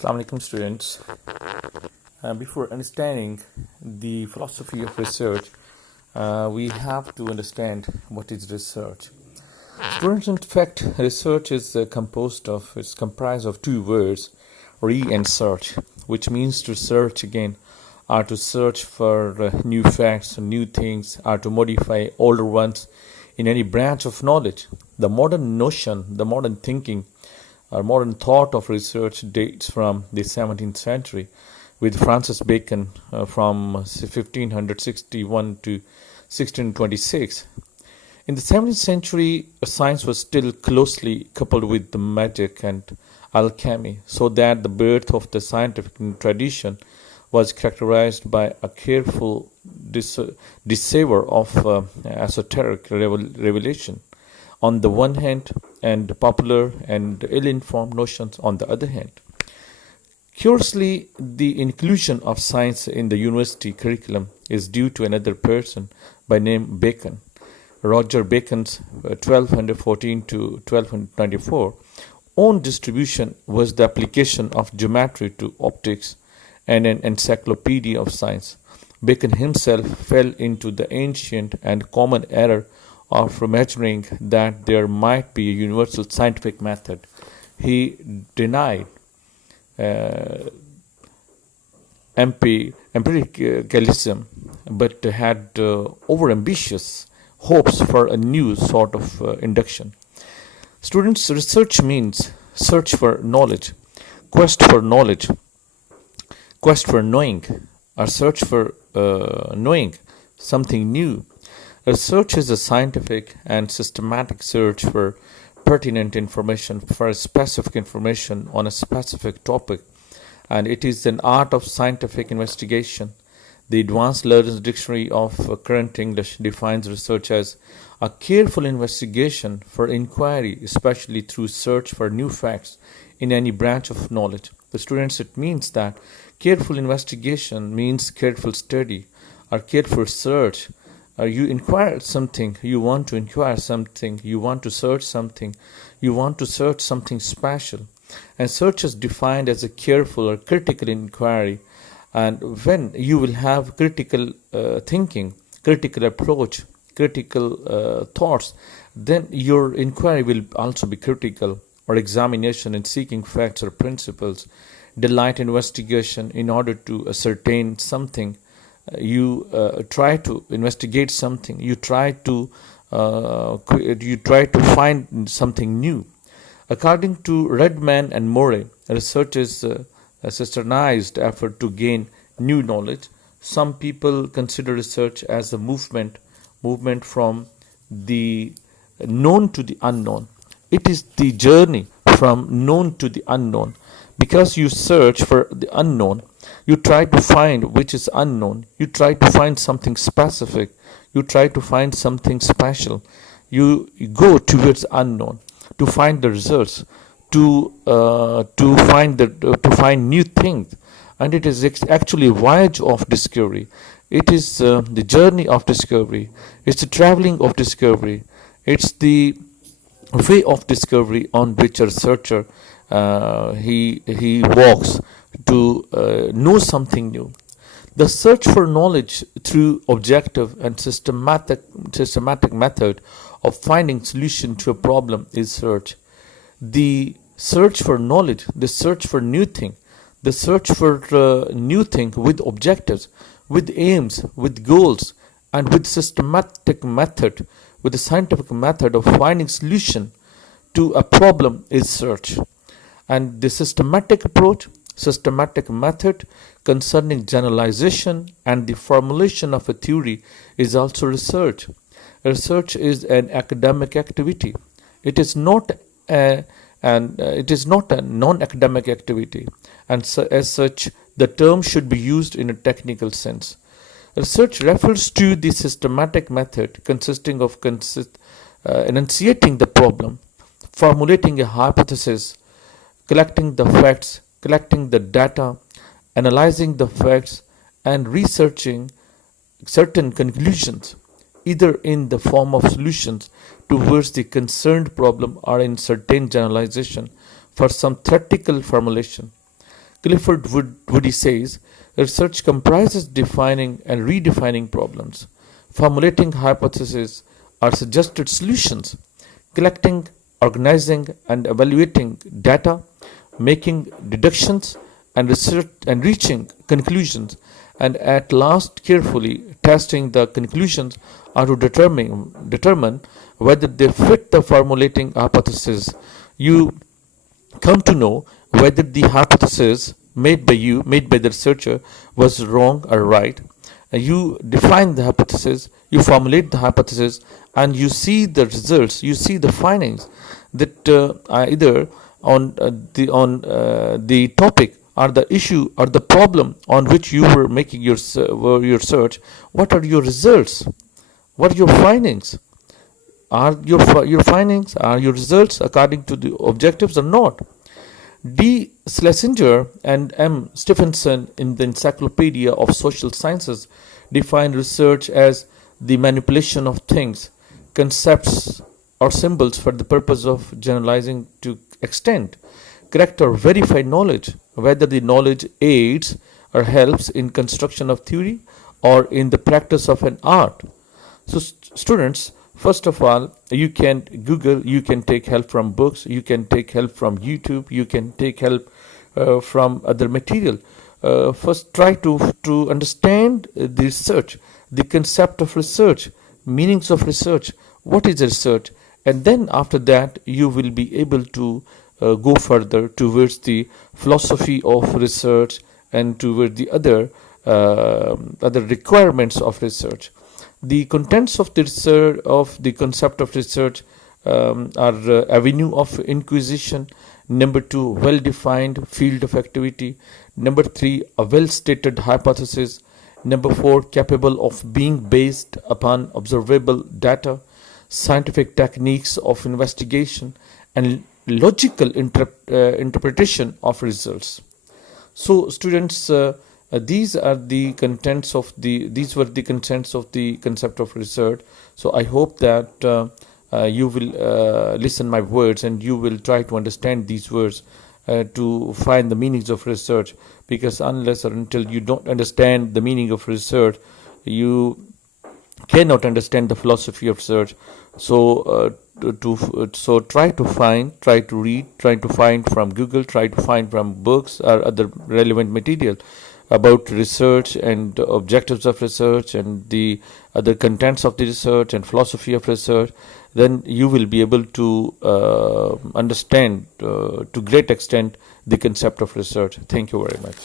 Assalamu alaikum students. Before understanding the philosophy of research, we have to understand what is research. Students, in fact, research is it's comprised of two words, re and search, which means to search again, or to search for new facts, new things, or to modify older ones in any branch of knowledge. The modern notion, the modern thinking, our modern thought of research dates from the 17th century with Francis Bacon from 1561 to 1626. In the 17th century, science was still closely coupled with the magic and alchemy, so that the birth of the scientific tradition was characterized by a careful disavowal of esoteric revelation on the one hand, and popular and ill-informed notions on the other hand. Curiously, the inclusion of science in the university curriculum is due to another person by name Bacon. Roger Bacon's 1214 to 1294 own distribution was the application of geometry to optics and an encyclopedia of science. Bacon himself fell into the ancient and common error of imagining that there might be a universal scientific method. He denied empiricalism, but had overambitious hopes for a new sort of induction. Students, research means search for knowledge, quest for knowledge, quest for knowing, or search for knowing something new. Research is a scientific and systematic search for pertinent information, for specific information on a specific topic, and it is an art of scientific investigation. The Advanced Learner's Dictionary of Current English defines research as a careful investigation for inquiry, especially through search for new facts in any branch of knowledge. The students, it means that careful investigation means careful study or careful search. You inquire something, you want to inquire something, you want to search something, you want to search something special. And search is defined as a careful or critical inquiry. And when you will have critical thinking, critical approach, critical thoughts, then your inquiry will also be critical, or examination in seeking facts or principles, delight investigation in order to ascertain something. You try to investigate something. You try to find something new. According to Redman and Morey, research is a systemized effort to gain new knowledge. Some people consider research as a movement from the known to the unknown. It is the journey from known to the unknown. Because you search for the unknown, you try to find which is unknown. You try to find something specific. You try to find something special. You go towards unknown to find the results, to find new things. And it is actually a voyage of discovery. It is the journey of discovery. It's the traveling of discovery. It's the way of discovery on which a researcher he walks to know something new. The search for knowledge through objective and systematic method of finding solution to a problem is search. The search for knowledge, the search for new thing, the search for new thing with objectives, with aims, with goals, and with systematic method, with the scientific method of finding solution to a problem is search. And the systematic approach, systematic method concerning generalization and the formulation of a theory is also research. Research is an academic activity. It is not a non-academic activity, and so, as such, the term should be used in a technical sense. Research refers to the systematic method consisting of enunciating the problem, formulating a hypothesis, collecting the facts, collecting the data, analyzing the facts, and researching certain conclusions, either in the form of solutions towards the concerned problem or in certain generalization for some theoretical formulation. Clifford Woody says, research comprises defining and redefining problems, formulating hypotheses or suggested solutions, collecting, organizing, and evaluating data, making deductions and research and reaching conclusions, and at last carefully testing the conclusions or to determine whether they fit the formulating hypothesis. You come to know whether the hypothesis made by the researcher, was wrong or right. You define the hypothesis, you formulate the hypothesis, and you see the results, you see the findings that are either on the topic or the issue or the problem on which you were making your search. What are your results? What are your findings? Are your findings, are your results according to the objectives or not? D. Schlesinger and M. Stephenson in the Encyclopedia of Social Sciences define research as the manipulation of things, concepts, or symbols for the purpose of generalizing to extent, correct or verify knowledge, whether the knowledge aids or helps in construction of theory or in the practice of an art. So, students, first of all, you can Google, you can take help from books, you can take help from YouTube, you can take help from other material. First, try to understand the research, the concept of research, meanings of research, what is research, and then after that, you will be able to go further towards the philosophy of research and toward the other requirements of research. The contents of the research, of the concept of research, are avenue of inquisition. Number 2, well-defined field of activity. Number 3, a well-stated hypothesis. Number 4, capable of being based upon observable data, scientific techniques of investigation, and logical interpretation of results. So, students, these were the contents of the concept of research. So I hope that you will listen my words and you will try to understand these words to find the meanings of research, because unless or until you don't understand the meaning of research, you cannot understand the philosophy of research. So try to read, try to find from Google, try to find from books or other relevant material about research and objectives of research and the other contents of the research and philosophy of research. Then you will be able to understand to great extent the concept of research. Thank you very much.